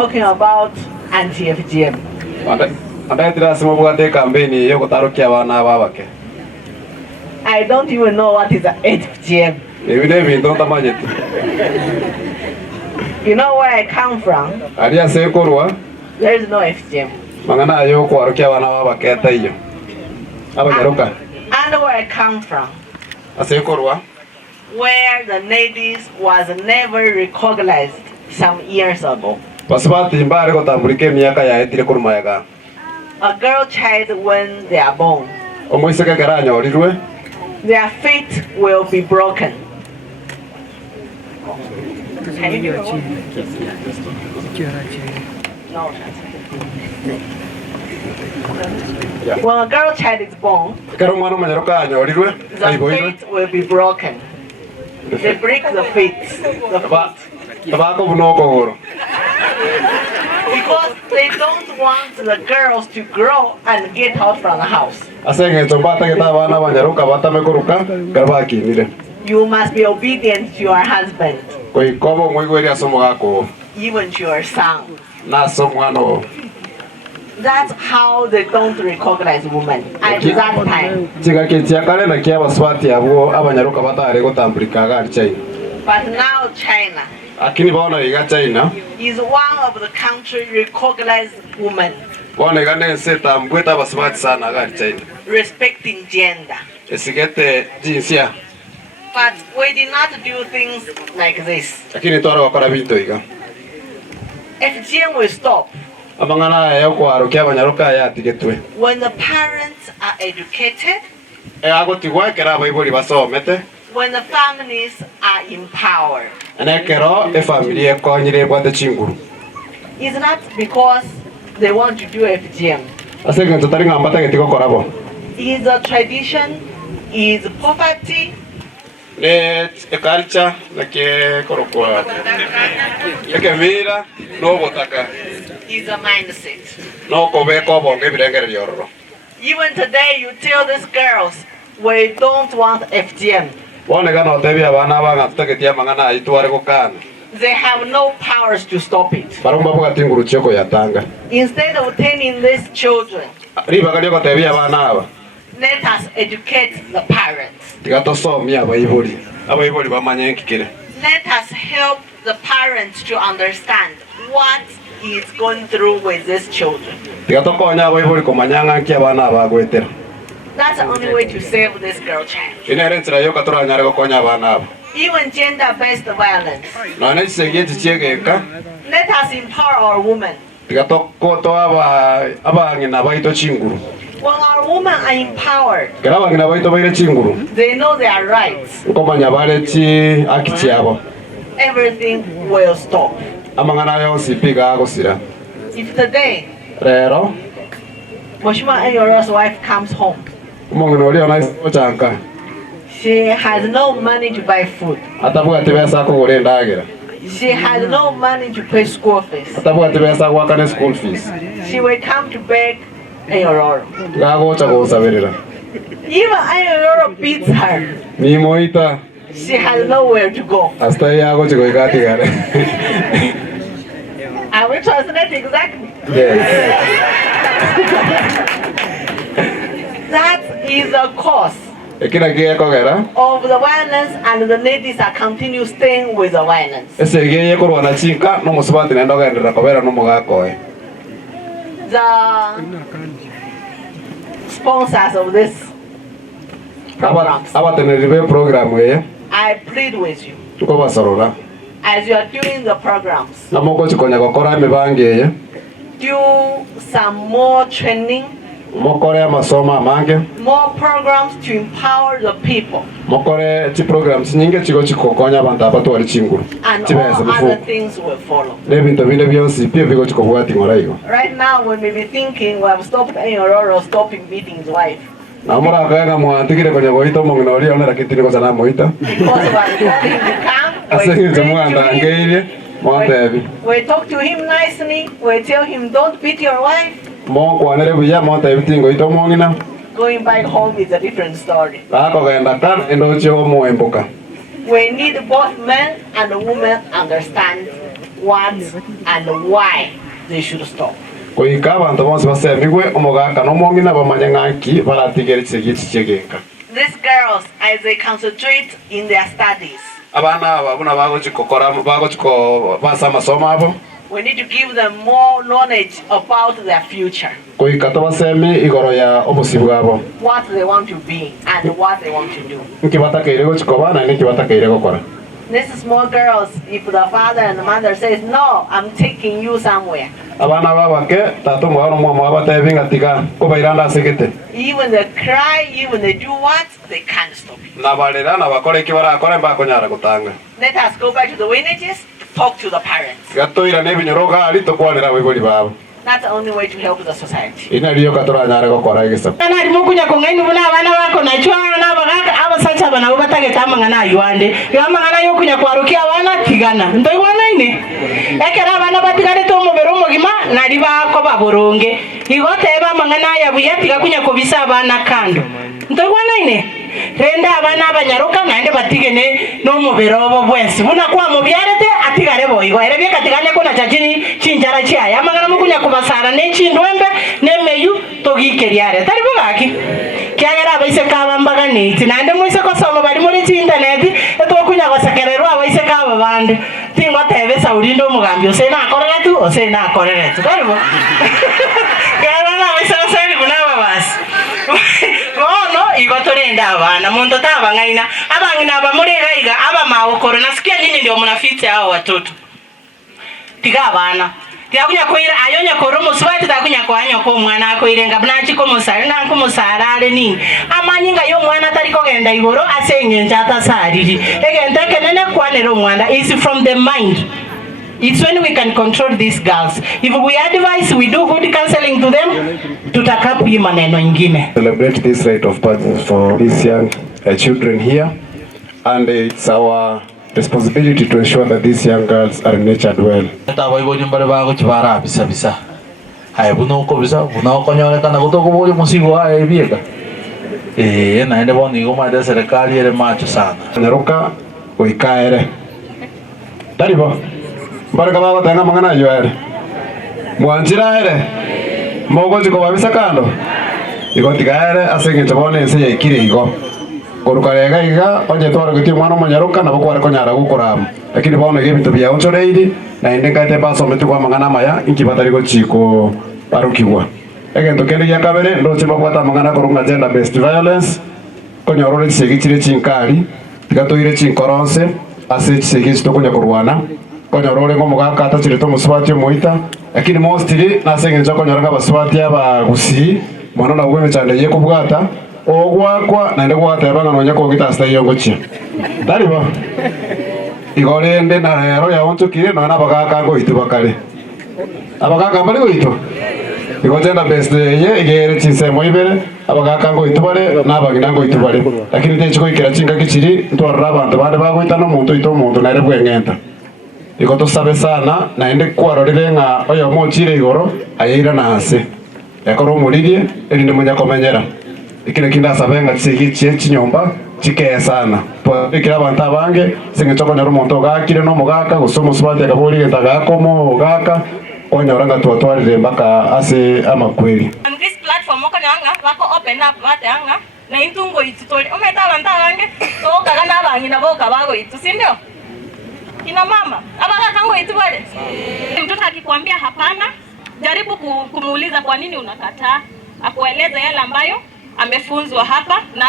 talking about anti-FGM. I don't even know what is FGM. You know where I come from? There is no FGM. And where I come from, where the ladies was never recognized some years ago. A girl child, when they are born, their feet will be broken. No. When a girl child is born, the feet will be broken. They break the feet. Because they don't want the girls to grow and get out from the house. You must be obedient to your husband, even to your son. That's how they don't recognize women at that time. But now China is one of the countries recognized women, respecting gender. But we did not do things like this. FGM will stop when the parents are educated, when the families are empowered. It's not because they want to do FGM. It's a tradition, it's poverty, it's a culture, it's a mindset. Even today, you tell these girls, we don't want FGM. They have no powers to stop it. Instead of telling these children, let us educate the parents. Let us help the parents to understand what is going through with these children. That's the only way to save this girl child. Even gender-based violence. Let us empower our women. When our women are empowered, they know their rights. Everything will stop. If today Moshima Ayoro's wife comes home, she has no money to buy food. She has no money to pay school fees. She will come to beg Ayororo. Even Ayororo beats her. She has nowhere to go. I will translate exactly. Yes. That is the cause of the violence, and the ladies are continue staying with the violence. The sponsors of this programs, I plead with you, as you are doing the programs, do some more training, more programs to empower the people, and all other things will follow. Right now we may be thinking we have stopped Ayororo stopping beating his wife, because we are calling him to come, we talk to him nicely, we tell him don't beat your wife. Going back home is a different story. We need both men and women understand what and why they should stop. Kuika abantu bose basemigwe umugaka no mongi n'abamanyangaki baratigeritse gicigeka. These girls, as they concentrate in their studies, abana babuna bagocikokora bagociko basa masomo abo, we need to give them more knowledge about their future. Kuika to basemi igoro ya obusi bwabo, what they want to be and what they want to do. Nkibatakeire gocikoba na nkibatakeire gukora. These small girls, if the father and the mother says, no, I'm taking you somewhere. Abana babake tatu mwana mwa abatevinga tiga kubairanda segete. Even they cry, even they do what, they can't stop it. Na balera na bakore kibara akore mbakonyara gutanga. Let us go back to the villages, talk to the parents. Gatoira nebinyoroga ali tokwanira wiboli babo. That's the only way to help the society. Ina riyo katora nyare gukora igisa. Kana ari mukunya kongaini buna abana bako na chwana na bagaka abasacha abana ubatage tamangana yuande. Yamangana yo kunya kwarukia abana tigana. Ndo ibona ine. Ekera abana batigane to mubero mugima na riba ko baboronge. Igote eba mangana ya buyatiga kunya kubisa abana kando. Ndo ibona ine. Renda abana abanyaruka nande batigene no mubero bo bwese. Buna kwa mubyarete atigare boyigo. Ere bye katigane ko na chajini chinjara chia. Yamangana mukunya basara nechindwembe nemeyu togikeriare tari bugaki kyagera abaise kabambaga niti nande muise ko soma bari muri internet etokunya basekererwa abaise kaba bande tingo tebe saurindo mugambi ose na akorera tu ose na akorera tu karibo kyagera abaise basari kunaba basi no igotorenda abana muntu tabangaina abangina abamurega iga abamawokoro nasikia nyinyi ndio mnafiti hao watoto tiga abana Tiakunya koira ayonya koromo swati takunya kwanya ko mwana ko irenga bnachi ko musara na ko musara ale ni amanyinga yo mwana tariko genda igoro asenge njata sariri egenda kenene kwanero mwana is from the mind. It's when we can control these girls. If we advise, we do good counseling to them, tutakapi maneno ingine. Celebrate this rite of passage for these young children here, and it's our responsibility to ensure that these young girls are nurtured well. Tawa ibo nyumbare bago chibara bisa. Hai buno ko bisa, buno ko nyore kana goto ko boyo musigo hai biega. Na ende boni go ma de serikali ere macho sana. Nyaruka uikaere. Taribo. Baraka baba tanga mangana yoere. Mwanjira ere. Mogo jiko babisa kando. Igo tigaere asenge tabone ese yakire igo. Korukarega iga onye twara guti mwana munyaruka na bokwara konyara gukoramu lakini baone gebintu bya onchoreidi na indengate basomete kwa mangana maya inkibatari go chiko barukigwa egento kende ya kabere ndoche babwata mangana korunga gender based violence konyorore segichire chinkali tigatoire chinkoronse ase segichito kunya kurwana konyorore ngo mugaka atachire to muswati moita lakini mostly nasengenja konyoranga baswati aba gusi mwana na gwe chande ye kubwata ogwakwa nande gwateba nganonya ko gitasta yongochi dariba igorende na rero ya onchukire no na bagaka ngo itubakare abagaka bari goito igojenda best ye igere chinsemo ibere abagaka ngo itubare nabagina ngo itubare lakini tenchiko ikira chinga kichiri ntwarra abantu bande bagoita no muntu ito muntu nare bwengenta igoto sabe sana naende kwarorire nga oyo mochire igoro ayira nase yakoro muririe elinde munya komenyera ikile kinda sabenga chiki chinyomba chike sana po ikira abantu abange singechoko nyaro muntu gakire no mugaka gusoma subate kaburi getaga komo gaka onyoranga twatwarire mbaka ase amakweli. And this platform okanyanga bako open up batanga na intungo itutoli ometa abantu abange toka kana abangi na boka bago itu sindio kina mama abaga kango itubale mtoto akikwambia hapana jaribu kumuuliza kwa nini unakataa akueleza yale ambayo amefunzwa hapa na